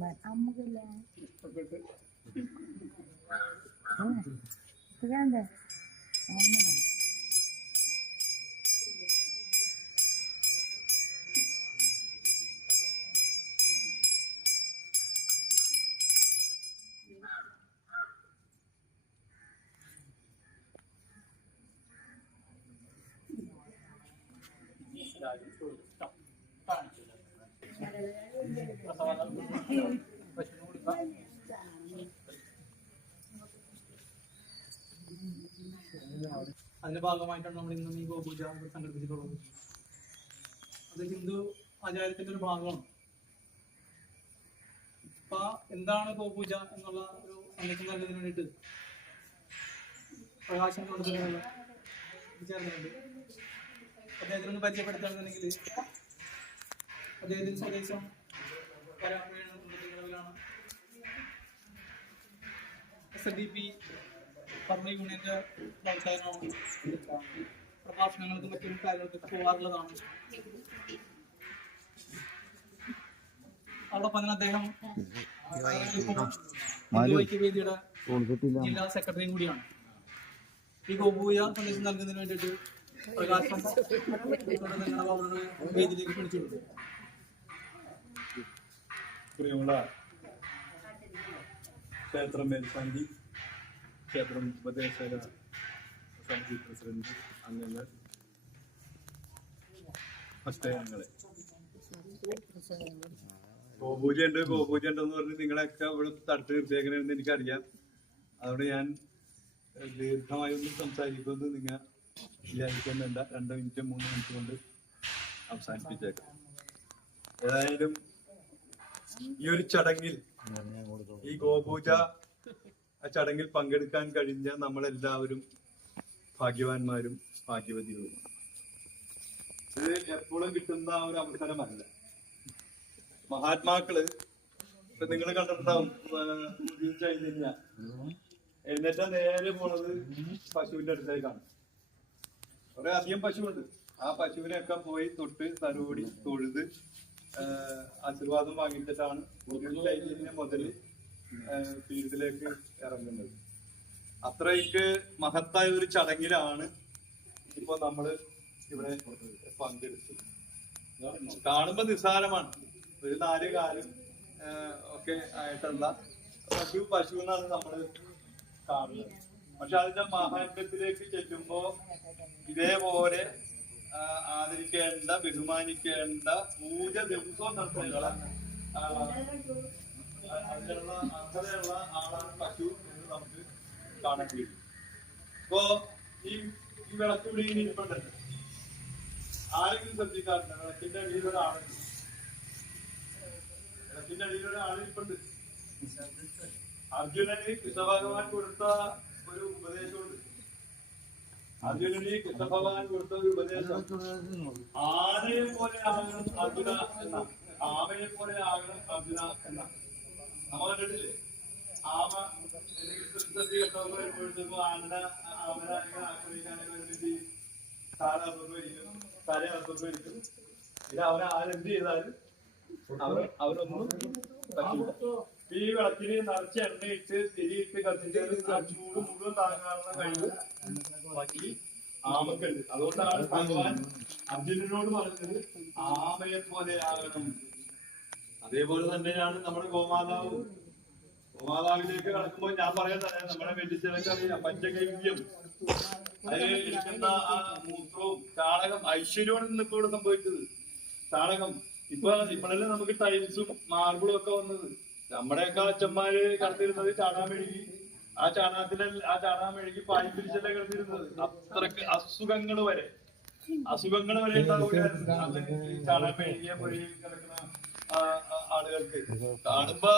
Bạn âm cái là cái này അതിന്റെ ഭാഗമായിട്ടാണ് നമ്മൾ ഇന്നും ഈ ഗോപൂജ സംഘടിപ്പിച്ചിട്ടുള്ളത്. അത് ഹിന്ദു ആചാരത്തിന്റെ ഒരു ഭാഗമാണ്. അപ്പൊ എന്താണ് ഗോപൂജ എന്നുള്ള ഒരു സന്ദേശം നൽകുന്നതിന് വേണ്ടിയിട്ട് പ്രകാശനം കൊടുക്കുന്നതിനുള്ള ചേർന്നുണ്ട്. അദ്ദേഹത്തിനൊന്ന് പരിചയപ്പെടുത്തുകയാണെന്നുണ്ടെങ്കിൽ അദ്ദേഹത്തിന് സ്വദേശം വരാമൂഴാണ്. SNDP ഭരണ യൂണിയന്റെ പ്രവർത്തകനാണ്. പ്രഭാഷണങ്ങൾക്കും മറ്റും കാര്യങ്ങൾക്കൊക്കെ പോകാറുള്ളതാണ്. അതോടൊപ്പം തന്നെ അദ്ദേഹം ഐക്യവേദിയുടെ ജില്ലാ സെക്രട്ടറിയും കൂടിയാണ്. ഈ ഗോപൂജ സന്ദേശം നൽകുന്നതിന് വേണ്ടിയിട്ട് പ്രകാശം വേദിയിലേക്ക് ക്ഷണിച്ചിട്ടുണ്ട്. പ്രിയമുള്ള ക്ഷേത്രം മേൽശാന്തി, ക്ഷേത്രം ഉപദേശക സമിതി പ്രസിഡന്റ് അംഗങ്ങൾ, മറ്റംഗങ്ങളെ, ഗോപൂജ ഉണ്ടെന്ന് പറഞ്ഞ് നിങ്ങളെയൊക്കെ ഇവിടെ തടുത്ത് നിർത്തിയേക്കണെന്ന് എനിക്കറിയാം. അതുകൊണ്ട് ഞാൻ ദീർഘമായൊന്നും സംസാരിക്കുമെന്ന് നിങ്ങൾ വിചാരിക്കുന്നുണ്ട്. 2 മിനിറ്റ് 3 മിനിറ്റ് കൊണ്ട് അവസാനിപ്പിച്ചേക്കാം. ഏതായാലും ഈ ഒരു ചടങ്ങിൽ, ഈ ഗോപൂജ ചടങ്ങിൽ പങ്കെടുക്കാൻ കഴിഞ്ഞ നമ്മളെല്ലാവരും ഭാഗ്യവാന്മാരും ഭാഗ്യവതികളുമാണ്. ഇത് എപ്പോഴും കിട്ടുന്ന ഒരു അവസരമല്ല. മഹാത്മാക്കള് ഇപ്പൊ നിങ്ങൾ കണ്ടിട്ടുണ്ടാവും, ചൈതന്യ എഴുന്നേറ്റ നേരെ പോണത് പശുവിന്റെ അടുത്തേക്കാണ്. കുറെ അധികം പശുവുണ്ട്. ആ പശുവിനെയൊക്കെ പോയി തൊട്ട് തലോടി തൊഴുത് ആശീർവാദം വാങ്ങിച്ചിട്ടാണ് ഒരു ലൈനിന് മുതൽ ഫീൽഡിലേക്ക് ഇറങ്ങുന്നത്. അത്രയ്ക്ക് മഹത്തായ ഒരു ചടങ്ങിലാണ് ഇപ്പൊ നമ്മള് ഇവിടെ പങ്കെടുത്തത്. കാണുമ്പോ നിസ്സാരമാണ്, ഒരു 4 കാലും ഒക്കെ ആയിട്ടുള്ള പശു എന്നാണ് നമ്മള് കാണുന്നത്. പക്ഷെ അതിന്റെ മഹാത്മ്യത്തിലേക്ക് ചെല്ലുമ്പോ ഇതേപോലെ ആദരിക്കേണ്ട, ബഹുമാനിക്കേണ്ട പൂജ ദിവസവും നടത്തുക അങ്ങനെയുള്ള ആളാണ് പശു എന്ന് നമുക്ക് കാണാൻ കഴിയും. ഇപ്പോ ഈ വിളക്കിവിടെ ഇങ്ങനെ ഇരിപ്പുണ്ടല്ലോ, ആരെങ്കിലും ശ്രദ്ധിക്കാറുണ്ട്? വിളക്കിന്റെ അടിയിൽ ഒരാളുണ്ട്, വിളക്കിന്റെ അടിയിൽ ഒരാളിരിപ്പുണ്ട്. അർജുനന് കൃഷ്ണഭഗവാൻ കൊടുത്ത ഒരു ഉപദേശമുണ്ട്. അർജുനന് കൃഷ്ണഭഗവാൻ കൊടുത്ത ഒരു ഉപദേശം, ആനയെ പോലെ ആകണം അർജുന എന്ന, ആമയെ പോലെ ആകണം അർജുന എന്ന. നമ്മ കണ്ടിട്ടില്ലേ? ആമ കേട്ടപ്പോ ആമനെ ആക്രമിക്കാനൊക്കെ വേണ്ടി താരർത്ഥം തലയർത്ഥം. ഇത് ആരെന്ത് ചെയ്താലും അവരൊന്നും പറ്റില്ല. ഈ വിളക്കിന് നിറച്ച് എണ്ണയിട്ട് തിരിയിട്ട് കത്തിച്ചത് ചൂട് മുഴുവൻ താങ്ങാനുള്ള കഴിവ് ബാക്കി ആമക്കുണ്ട്. അതുകൊണ്ടാണ് ഭഗവാൻ അർജുനനോട് പറഞ്ഞത് ആമയെ പോലെ ആകണം. അതേപോലെ തന്നെയാണ് നമ്മുടെ ഗോമാതാവ്. ഗോമാതാവിലേക്ക് കടക്കുമ്പോൾ ഞാൻ പറയാൻ തന്നെ നമ്മളെ വെല്ലിച്ചിലക്കറിയാം, പഞ്ചഗവ്യം അതിൽ ഇരിക്കുന്ന ആ മൂത്രവും ചാണകം ഐശ്വര്യമാണ് ഇന്നിപ്പോ ഇവിടെ സംഭവിച്ചത്. ചാണകം ഇപ്പോഴല്ലേ നമുക്ക് ടൈൽസും മാർബിളും ഒക്കെ വന്നത്. നമ്മുടെയൊക്കെ അച്ഛന്മാര് കടത്തിരുന്നത് ചാണകം മെഴുകി, ആ ചാണകം മെഴുകി പായി പിരിച്ചല്ലേ കിടന്നിരുന്നത്. അത്രക്ക് അസുഖങ്ങൾ വരെ ഉണ്ടാവുകയായിരുന്നു ചാണകം മെഴുകിയ പൊഴി കിടക്കുന്ന ആളുകൾക്ക്. കാണുമ്പോ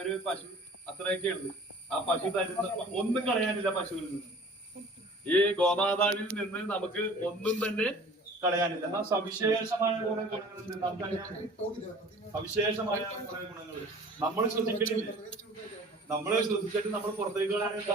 ഒരു പശു അത്രയൊക്കെ ഉള്ളു. ആ പശു തരുന്ന ഒന്നും കളയാനില്ല പശുവിൽ നിന്ന്. ഈ ഗോമാതാവിൽ നിന്ന് നമുക്ക് ഒന്നും തന്നെ കളയാനില്ല. എന്നാൽ സവിശേഷമായ കുറെ ഗുണങ്ങളുണ്ട്. സവിശേഷമായ കുറെ ഗുണങ്ങൾ നമ്മൾ ശ്രദ്ധിക്കലില്ല. നമ്മളെ ശ്രദ്ധിച്ചിട്ട് നമ്മൾ പുറത്തേക്ക് കളയാനില്ല.